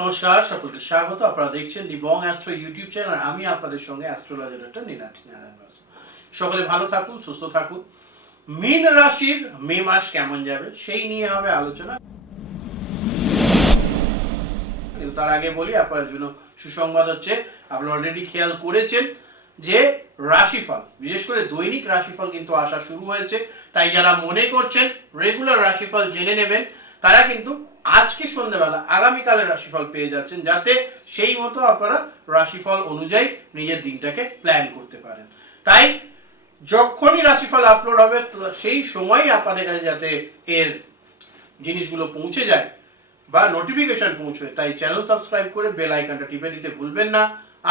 নমস্কার, সকলকে স্বাগত। আপনারা দেখছেন the Bong astro YouTube channel আমি আপনাদের সঙ্গে অ্যাস্ট্রোলজার একটা নীলাঠি নারায়ণ বাসু সকলে ভালো থাকুন, সুস্থ থাকুন। মীন রাশির মে মাস কেমন যাবে, সেই নিয়ে হবে আলোচনা। কিন্তু তার আগে বলি আপনার জন্য সুসংবাদ হচ্ছে, আপনারা অলরেডি খেয়াল করেছেন যে রাশিফল, বিশেষ করে দৈনিক রাশিফল কিন্তু আসা শুরু হয়েছে। তাই যারা মনে করছেন রেগুলার রাশিফল জেনে নেবেন, তারা কিন্তু আজকে সন্ধ্যেবেলা আগামীকালের রাশিফল পেয়ে যাচ্ছেন যাতে সেই মতো আপনারা রাশিফল অনুযায়ী নিজের দিনটাকে প্ল্যান করতে পারেন। তাই যখনই রাশিফল আপলোড হবে সেই সময়ই আপনাদের কাছে যাতে এর জিনিসগুলো পৌঁছে যায় বা নোটিফিকেশন পৌঁছয়, তাই চ্যানেল সাবস্ক্রাইব করে বেল আইকনটা টিপে দিতে ভুলবেন না।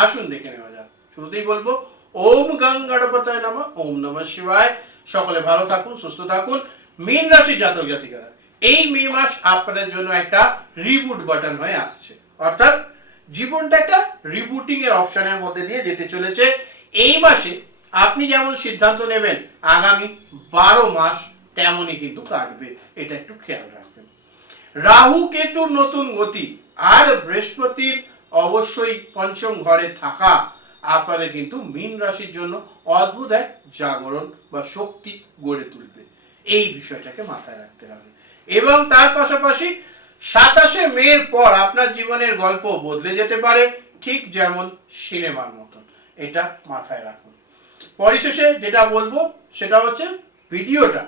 আসুন, দেখে নেওয়া যাক। শুরুতেই বলব, ওম গং গণপতায় নম, ওম নমঃ শিবায়। সকলে ভালো থাকুন, সুস্থ থাকুন। মীন রাশির জাতক জাতিকারা এই মে মাস আপনাদের জন্য একটা রিবুট বাটন হয়ে আসছে। অর্থাৎ জীবনটা একটা রিবুটিং এর অপশনের মধ্যে দিয়ে যেতে চলেছে। এই মাসে আপনি যেমন সিদ্ধান্ত নেবেন, আগামী বারো মাস তেমনই কিন্তু কাটবে। এটা একটু খেয়াল রাখবেন। রাহু কেতুর নতুন গতি আর বৃহস্পতির অবশ্যই পঞ্চম ঘরে থাকা আপনাদের কিন্তু মীন রাশির জন্য অদ্ভুত এক জাগরণ বা শক্তি গড়ে তুলবে। এই বিষয়টাকে মাথায় রাখতে হবে। এবং তার পাশাপাশি সাতাশে মের পর আপনার জীবনের গল্প বদলে যেতে পারে ঠিক যেমন সিনেমার মতন। এটা মাথায় রাখুন। পরিশেষে যেটা বলব, সেটা হচ্ছে ভিডিওটা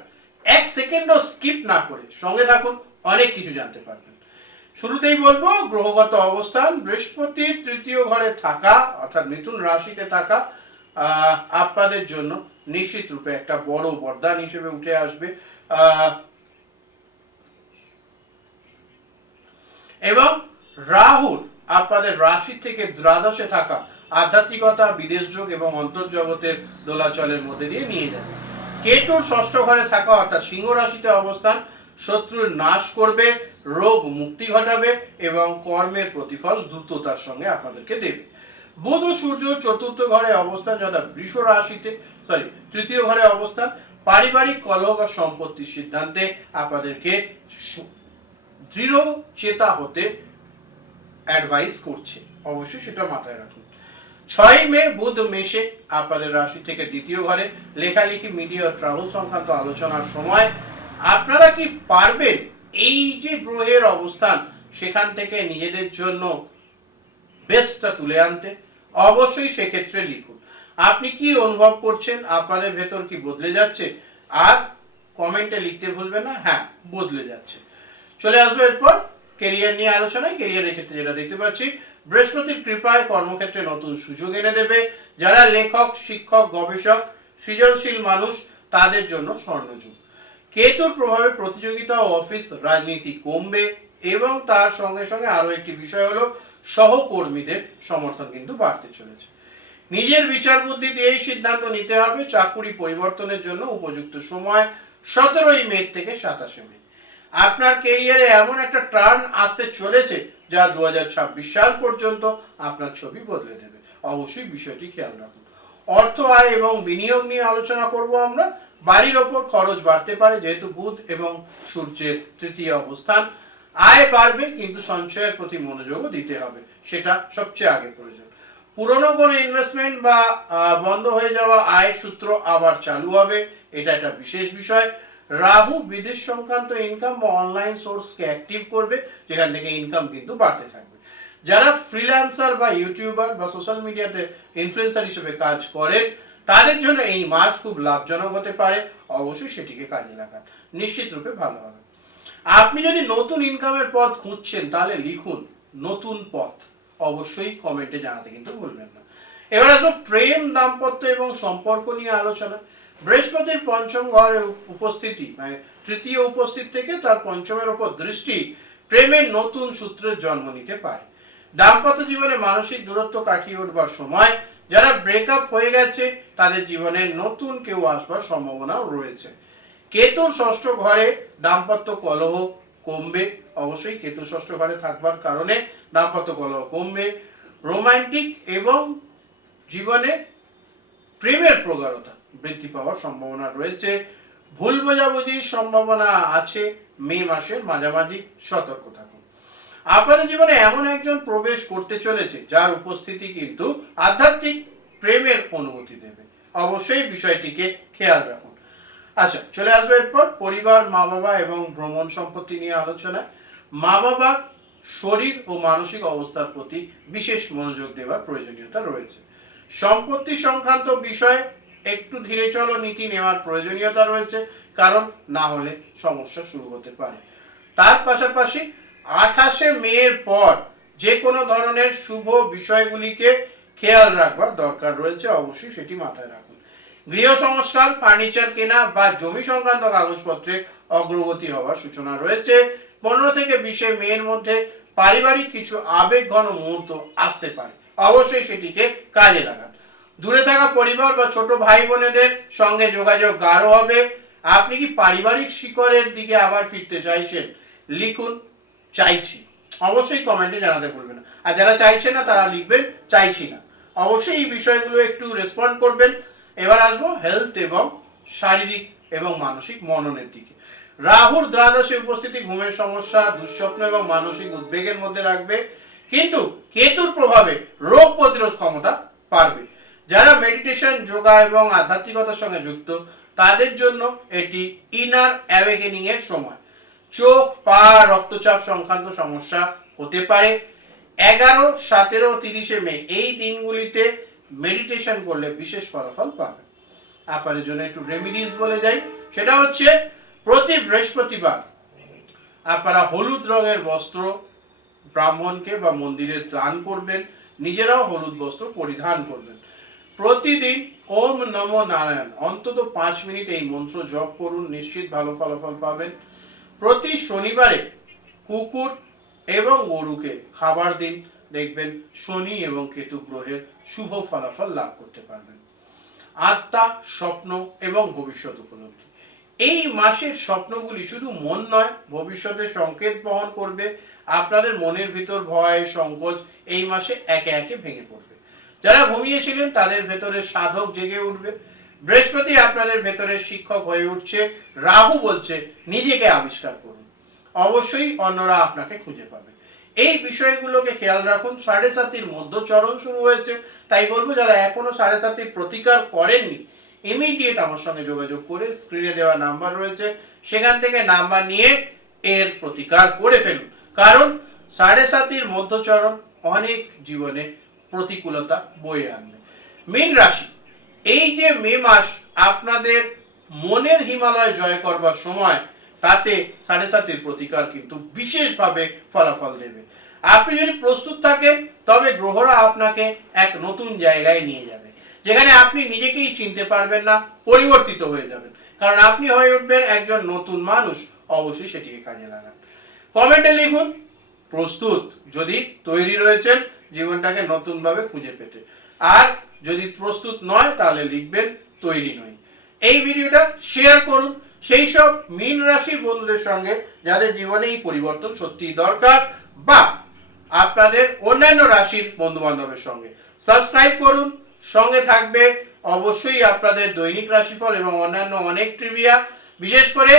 এক সেকেন্ডও স্কিপ না করে সঙ্গে থাকুন, অনেক কিছু জানতে পারবেন। শুরুতেই বলব, গ্রহগত অবস্থান, বৃহস্পতির তৃতীয় ঘরে থাকা, অর্থাৎ মিথুন রাশিতে থাকা আপনাদের জন্য নিশ্চিত রূপে একটা বড় বরদান হিসেবে উঠে আসবে। এবং রাহুর আপনাদের রাশি থেকে দ্বাদশে থাকা আধ্যাত্মিকতা, বিদেশ যোগ এবং অন্তর্জগতের দোলাচলের মধ্যে দিয়ে নিয়ে যাবে। কেতুর ষষ্ঠ ঘরে থাকা অর্থাৎ সিংহ রাশিতে অবস্থান, শত্রুর নাশ করবে, রোগ মুক্তি ঘটাবে এবং কর্মের প্রতিফল দ্রুততার সঙ্গে আপনাদেরকে দেবে। বুধ ও সূর্য চতুর্থ ঘরে অবস্থান যথা বৃষ রাশিতে সরি তৃতীয় ঘরে অবস্থান, পারিবারিক কলহ বা সম্পত্তির সিদ্ধান্তে আপনাদেরকে দৃঢ় চেতা হতে অ্যাডভাইস করছে। অবশ্যই সেটা মাথায় রাখুন। ছয় মে, বুধ মেশে আপনাদের রাশি থেকে দ্বিতীয় ঘরে লেখালেখি মিডিয়া ট্রাভেল সংক্রান্ত আলোচনার সময় আপনারা কি পারবেন এই যে গ্রহের অবস্থান, সেখান থেকে নিজেদের জন্য বেস্টটা তুলে আনতে? অবশ্যই সেক্ষেত্রে লিখুন। আপনি কি অনুভব করছেন? আপনাদের ভেতর কি বদলে যাচ্ছে? আর কমেন্টে লিখতে ভুলবেন না? হ্যাঁ বদলে যাচ্ছে। চলে আসব এরপর। কেরিয়ার নিয়ে আলোচনায় কেরিয়ারের ক্ষেত্রে যেটা দেখতে পাচ্ছি, বৃহস্পতির কৃপায় কর্মক্ষেত্রে নতুন সুযোগ এনে দেবে। যারা লেখক, শিক্ষক, গবেষক, সৃজনশীল মানুষ, তাদের জন্য স্বর্ণযুগ। কেতুর প্রভাবে প্রতিযোগিতা ও অফিস রাজনীতি কমবে এবং তার সঙ্গে সঙ্গে আরও একটি বিষয় হলো, সহকর্মীদের সমর্থন কিন্তু বাড়তে চলেছে। নিজের বিচার বুদ্ধি দিয়েই সিদ্ধান্ত নিতে হবে, চাকুরি পরিবর্তনের জন্য উপযুক্ত সময় সতেরোই মে থেকে সাতাশে মে। আপনার কেরিয়ারে এমন একটা টার্ন আসতে চলেছে যা দু হাজার ছাব্বিশ সাল পর্যন্ত আপনার ছবি বদলে দেবে। অবশ্যই বিষয়টি খেয়াল রাখুন। অর্থ, আয় এবং বিনিয়োগ নিয়ে আলোচনা করব আমরা। বাড়ির ওপর খরচ বাড়তে পারে যেহেতু বুধ এবং সূর্যের তৃতীয় অবস্থান। আয় বাড়বে, কিন্তু সঞ্চয়ের প্রতি মনোযোগও দিতে হবে। সেটা সবচেয়ে আগে প্রয়োজন। পুরনো কোনো ইনভেস্টমেন্ট বা বন্ধ হয়ে যাওয়া আয় সূত্র আবার চালু হবে। এটা একটা বিশেষ বিষয়। রাহু বিদেশ সংক্রান্ত ইনকাম বা অনলাইন সোর্সকে অ্যাক্টিভ করবে, যেখান থেকে ইনকাম কিন্তু বাড়তে থাকবে। যারা ফ্রিল্যান্সার বা ইউটিউবার বা সোশ্যাল মিডিয়াতে ইনফ্লুয়েন্সার হিসেবে কাজ করেন, তাদের জন্য এই মাস খুব লাভজনক হতে পারে। অবশ্যই সেটিকে কাজে লাগান। নিশ্চিত রূপে ভালো হবে। আপনি যদি নতুন ইনকামের পথ খুঁজছেন, তাহলে লিখুন, নতুন পথ অবশ্যই কমেন্টে জানাতে কিন্তু ভুলবেন না। এবার আসব প্রেম, দাম্পত্য এবং সম্পর্ক নিয়ে আলোচনা। বৃহস্পতির পঞ্চম ঘরের উপস্থিতি মানে তৃতীয় উপস্থিত থেকে তার পঞ্চমের উপর দৃষ্টি প্রেমের নতুন সূত্রের জন্ম নিতে পারে। দাম্পত্য জীবনে মানসিক দূরত্ব কাটিয়ে উঠবার সময় যারা ব্রেকআপ হয়ে গেছে, তাদের জীবনে নতুন কেউ আসবার সম্ভাবনাও রয়েছে। কেতুর ষষ্ঠ ঘরে দাম্পত্য কলহ কমবে। অবশ্যই কেতু ষষ্ঠ ঘরে থাকবার কারণে দাম্পত্য কলহ কমবে। রোমান্টিক এবং জীবনে প্রেমের প্রগাঢ়তা বৃদ্ধি পাওয়ার সম্ভাবনা রয়েছে। ভুল বোঝাবুঝির সম্ভাবনা আছে। মে মাসের মাঝামাঝি সতর্ক থাকুন। আপনার জীবনে এমন একজন প্রবেশ করতে চলেছে, যার উপস্থিতি কিন্তু আধ্যাত্মিক প্রেমের অনুমতি দেবে। অবশ্যই বিষয়টিকে খেয়াল রাখুন। আচ্ছা চলে আসবে এরপর। পরিবার মা বাবা এবং ভ্রমণ সম্পত্তি নিয়ে আলোচনা মা বাবা শরীর ও মানসিক অবস্থার প্রতি বিশেষ মনোযোগ দেওয়ার প্রয়োজনীয়তা রয়েছে। সম্পত্তি সংক্রান্ত বিষয়ে একটু ধীরে চলো নীতি নেওয়ার প্রয়োজনীয়তা রয়েছে, কারণ না হলে সমস্যা শুরু হতে পারে। তার পাশাপাশি আঠাশে মেয়ের পর যে কোনো ধরনের শুভ বিষয়গুলিকে খেয়াল রাখবার দরকার রয়েছে, অবশ্যই সেটি মাথায় রাখুন। গৃহ সংস্কার, ফার্নিচার কেনা বা জমি সংক্রান্ত কাগজপত্রে অগ্রগতি হওয়ার সূচনা রয়েছে। পনেরো থেকে বিশে মেয়ের মধ্যে পারিবারিক কিছু আবেগ ঘন মুহূর্ত আসতে পারে। অবশ্যই সেটিকে কাজে লাগান দূরে থাকা পরিবার বা ছোট ভাই বোনেদের সঙ্গে যোগাযোগ গাঢ় হবে। আপনি কি পারিবারিক শিকড়ের দিকে আবার ফিরতে চাইছেন? লিখুন, চাইছি। অবশ্যই কমেন্টে জানাতে ভুলবেন না। আর যারা চাইছে না, তারা লিখবেন, চাইছি না। অবশ্যই এই বিষয়গুলো একটু রেসপন্ড করবেন। এবার আসব হেলথ এবং শারীরিক এবং মানসিক মননের দিকে। রাহুর দ্বাদশে উপস্থিতি ঘুমের সমস্যা, দুঃস্বপ্ন এবং মানসিক উদ্বেগের মধ্যে রাখবে। কিন্তু কেতুর প্রভাবে রোগ প্রতিরোধ ক্ষমতা পারবে যারা মেডিটেশন যোগা এবং আধ্যাত্মিকতার সঙ্গে যুক্ত, তাদের জন্য এটি ইনার অ্যাওয়েকেনিং এর সময়। চোখ, পা, রক্তচাপ সংক্রান্ত সমস্যা হতে পারে। এগারো, সতেরো, তিরিশে মে, এই দিনগুলিতে মেডিটেশন করলে বিশেষ ফলাফল পাবে। আপনাদের জন্য একটু রেমিডিস বলে যাই। সেটা হচ্ছে, প্রতি বৃহস্পতিবার আপনারা হলুদ রঙের বস্ত্র ব্রাহ্মণকে বা মন্দিরে দান করবেন। নিজেরাও হলুদ বস্ত্র পরিধান করবেন। প্রতিদিন ওম নম নারায়ণ। অন্তত পাঁচ মিনিট এই মন্ত্র জপ করুন, নিশ্চিত ভালো ফলাফল পাবেন। প্রতি শনিবারে কুকুর এবং গরুকে খাবার দিন। দেখবেন শনি এবং কেতু গ্রহের শুভ ফলাফল লাভ করতে পারবেন। আত্মা, স্বপ্ন এবং ভবিষ্যৎ উপলব্ধি। এই মাসের স্বপ্নগুলি শুধু মন নয়, ভবিষ্যতে সংকেত বহন করবে। আপনাদের মনের ভিতর ভয়, সংকোচ এই মাসে একে একে ভেঙে পড়বে। যারা ঘুমিয়েছিলেন তাদের ভেতরে সাধক জেগে উঠবে। বৃহস্পতি আপনাদের ভেতরে শিক্ষক হয়ে উঠছে। রাহু বলছে, নিজেকে আবিষ্কার করুন। অবশ্যই অন্যরা আপনাকে খুঁজে পাবে। এই বিষয়গুলোকে খেয়াল রাখুন। সাড়ে সাতির মধ্যচরণ শুরু হয়েছে। তাই বলব, যারা এখনও সাড়ে সাতির প্রতিকার করেননি ইমিডিয়েট আমার সঙ্গে যোগাযোগ করে স্ক্রিনে দেওয়া নাম্বার রয়েছে। সেখান থেকে নাম্বার নিয়ে এর প্রতিকার করে ফেলুন। কারণ সাড়ে সাতির মধ্যচরণ অনেক জীবনে প্রতিকূলতা বয়ে আনবে। মীন রাশি, এই যে মে মাস আপনাদের মনের হিমালয় জয় করবার সময়, তাতে সাড়ে সাতির প্রতিকার কিন্তু বিশেষভাবে ফলাফল দেবে। আপনি যদি প্রস্তুত থাকেন, তবে গ্রহরা আপনাকে এক নতুন জায়গায় নিয়ে যাবে, যেখানে আপনি নিজেকেই চিনতে পারবেন না, পরিবর্তিত হয়ে যাবেন। কারণ আপনি হয়ে উঠবেন একজন নতুন মানুষ, অবশ্যই সেটিকে কাজে লাগান। কমেন্টে লিখুন, প্রস্তুত যদি তৈরি রয়েছেন জীবনটাকে নতুনভাবে খুঁজে পেতে। আর যদি প্রস্তুত নয়, তাহলে লিখবেন, তৈরি নয় এই ভিডিওটা শেয়ার করুন। সেই সব মীন রাশির বন্ধুদের সঙ্গে যাদের জীবনে এই পরিবর্তন সত্যিই দরকার, বা আপনাদের অন্যান্য রাশির বন্ধু বান্ধবের সঙ্গে। সাবস্ক্রাইব করুন, সঙ্গে থাকবে অবশ্যই আপনাদের দৈনিক রাশিফল এবং অন্যান্য অনেক ট্রিভিয়া বিশেষ করে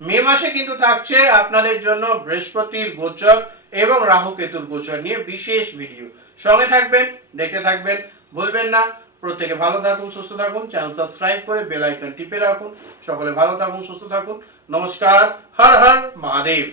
মে মাসে কিন্তু থাকছে আপনাদের জন্য বৃহস্পতির গোচর এবং রাহু কেতুর গোচর নিয়ে বিশেষ ভিডিও সঙ্গে থাকবেন, দেখতে থাকবেন, ভুলবেন না। প্রত্যেকে ভালো থাকুন, সুস্থ থাকুন চ্যানেল সাবস্ক্রাইব করে বেল আইকন টিপে রাখুন। সকলে ভালো থাকুন, সুস্থ থাকুন। নমস্কার, হর হর, মহাদেব।